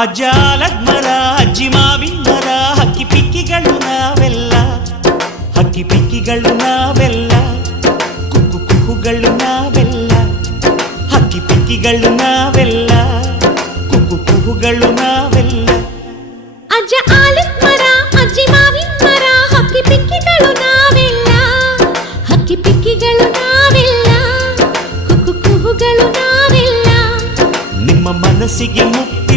ಅಜ್ಜ ಆಲದ ಅಜ್ಜಿ ಮಾವಿನ ಮರ ಹಕ್ಕಿ ಪಿಕ್ಕಿಗಳು ನಾವೆಲ್ಲ ಹಕ್ಕಿ ಪಿಕ್ಕಿಗಳು ನಾವೆಲ್ಲ ಕುಕ್ಕು ಕುಹುಗಳು ನಾವೆಲ್ಲ ಹಕ್ಕಿ ಪಿಕ್ಕಿಗಳು ನಾವೆಲ್ಲ ಕುಕ್ಕು ಕುಹುಗಳು ನಾವೆಲ್ಲ ಅಜ್ಜ ಆಲದ ಮರ ಅಜ್ಜಿ ಮಾವಿನ ಮರ ಹಕ್ಕಿ ಪಿಕ್ಕಿಗಳು ನಾವೆಲ್ಲ ಹಕ್ಕಿ ಪಿಕ್ಕಿಗಳು ನಾವೆಲ್ಲ ಕುಕ್ಕು ಕುಹುಗಳು ನಾವೆಲ್ಲ ನಿಮ್ಮ ಮನಸ್ಸಿಗೆ ಮುಕ್ತ